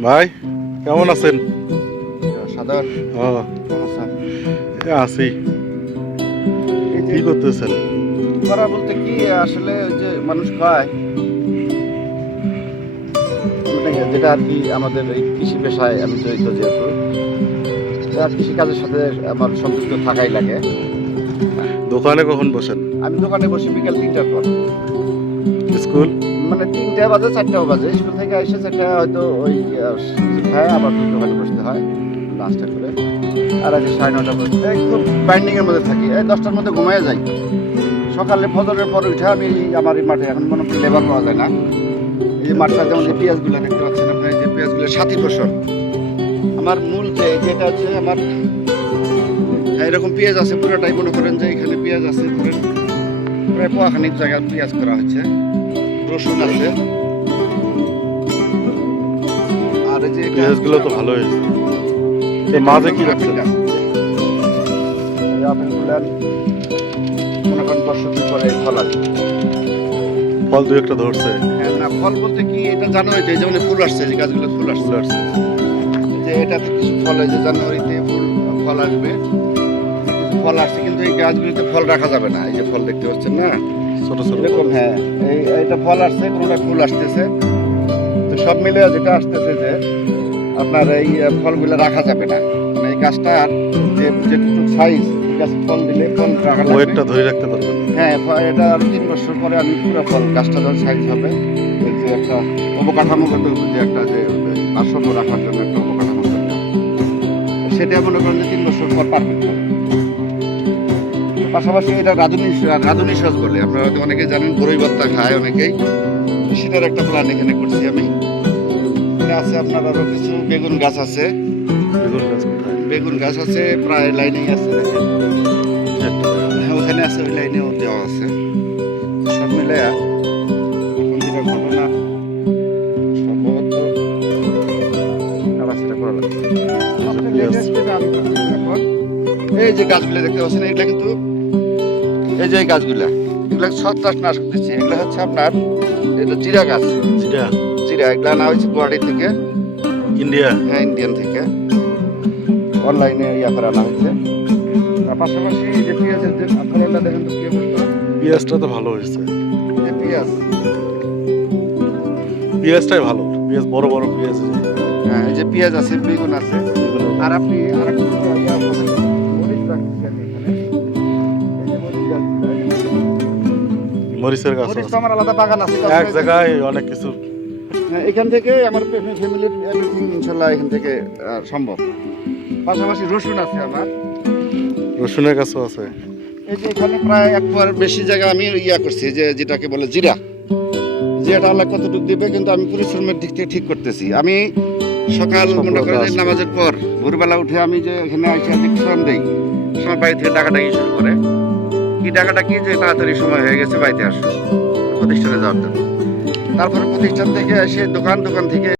ভাই কেমন আছেন? সাধারণ আছি। কি করতেছেন? করা বলতে কি আসলে ওই যে মানুষ খায়। মানে যেটা আর কি আমাদের এই কৃষি পেশায় আমি জড়িত যেহেতু তা কৃষি সাথে আমার সম্পৃক্ত থাকাই লাগে। দোকানে কখন বসেন? আমি দোকানে বসি বিকেল তিনটার পর। স্কুল? মানে তিনটা বাজে চারটাও বাজে। স্কুল থেকে এসে চারটা হয়তো ওই খায় আবার দোকানে বসতে হয় লাঞ্চটা করে। আর আগে সাড়ে নটা পর্যন্ত খুব বাইন্ডিং এর মধ্যে থাকি। এই দশটার মধ্যে ঘুমিয়ে যাই। সকালে ফজরের পর উঠে আমি আমার এই মাঠে এখন করি লেবার পাওয়া যায় না। এই যে মাঠটা যেমন যে পেঁয়াজগুলো দেখতে পাচ্ছেন আপনি এই যে পেঁয়াজগুলো সাথী ফসল আমার মূল যে যেটা আছে আমার হ্যাঁ, এরকম পেঁয়াজ আছে পুরোটাই। মনে করেন যে এখানে পেঁয়াজ আছে ধরেন প্রায় পোয়াখানিক জায়গায় পেঁয়াজ করা হচ্ছে রসুন আছে। আর এই যে পেঁয়াজগুলো তো ভালো হয়েছে তো মাঝে কি রাখছেন? এই আপেলগুলো মনে করেন বর্ষকের পরে ফল আসবে ফল দু একটা ধরছে। হ্যাঁ, না ফল বলতে কি এটা জানুয়ারিতে এই যেমন ফুল আসছে যে গাছগুলো ফুল আসছে। আসছে। যে এটাতে কিছু ফল হয়েছে জানুয়ারিতে ফুল ফল আসবে। কিছু ফল আসছে কিন্তু এই গাছগুলিতে ফল রাখা যাবে না। এই যে ফল দেখতে পাচ্ছেন না? ছোট ছোট এরকম হ্যাঁ এই এটা ফল আসছে কোনোটা ফুল আসতেছে। তো সব মিলে যেটা আসতেছে যে আপনার এই ফলগুলো রাখা যাবে না। মানে এই গাছটার যে যেটুকু সাইজ গাছ ফল দিলে ফল রাখা ওয়েটটা ধরে রাখতে পারবেন। হ্যাঁ এটা আর তিন বছর পরে আমি পুরো ফল গাছটা যখন সাইজ হবে। এই যে একটা অবকাঠামোগত যে একটা যে ভারসাম্য রাখার জন্য একটা অবকাঠামো সেটা মনে করেন যে তিন বছর পর পারফেক্ট হবে। পাশাপাশি এটা রাধুনি রাধুনি সস বলে। আপনারা হয়তো অনেকেই জানেন বড়ই ভর্তা খায় অনেকেই। সেটার একটা প্ল্যান এখানে করছি আমি। আছে আপনার আরও কিছু বেগুন গাছ আছে। বেগুন গাছ বেগুন গাছ আছে প্রায় লাইনেই আছে হ্যাঁ ওখানে আছে ওই লাইনেও দেওয়া আছে। সব মিলে এখন যেটা ঘটনা সম্ভবত করা লাগবে। এই যে গাছগুলো দেখতে পাচ্ছেন এগুলা কিন্তু এই যে গাছগুলা এগুলা ছত্রাক নাশ করতেছি এগুলা হচ্ছে আপনার এটা জিরা গাছ। সেটা জিরা এগুলা না হয়েছে গুয়াহাটি থেকে। ইন্ডিয়া? হ্যাঁ ইন্ডিয়ান থেকে। অনলাইনে ইয়া করে আনা হয়েছে। তার পাশাপাশি যে পেঁয়াজের যে ফলনটা দেখেন তো পেঁয়াজটা তো ভালো হয়েছে। যে পেঁয়াজ। পেঁয়াজটাই ভালো। পেঁয়াজ বড় বড় পেঁয়াজ হ্যাঁ এই যে পেঁয়াজ আছে। বেগুন আছে। আর আপনি আরেকটু ইয়া মরিচের গাছ মরিচ তো আমার আলাদা বাগান আছে এক জায়গায় অনেক কিছু। হ্যাঁ, এখান থেকে আমার ফ্যামিলির এভরিথিং ইনশাল্লাহ এখান থেকে সম্ভব। পাশাপাশি রসুন আছে আমার। রসুনের গাছও আছে। এই যে এখানে প্রায় এক পর বেশি জায়গা আমি ইয়া করছি যে যেটাকে বলে জিরা। জিরাটা আল্লাহ কতটুকু দিবে কিন্তু আমি পরিশ্রমের দিক থেকে ঠিক করতেছি। আমি সকাল মনে করেন যে নামাজের পর ভোরবেলা উঠে আমি যে এখানে শ্রম দেই। সময় বাড়ি থেকে ডাকাডাকি শুরু করে। কি টাকাটা কি যে তাড়াতাড়ি সময় হয়ে গেছে, বাড়িতে আসো। প্রতিষ্ঠানে যাওয়ার জন্য। তারপরে প্রতিষ্ঠান থেকে এসে দোকান দোকান থেকে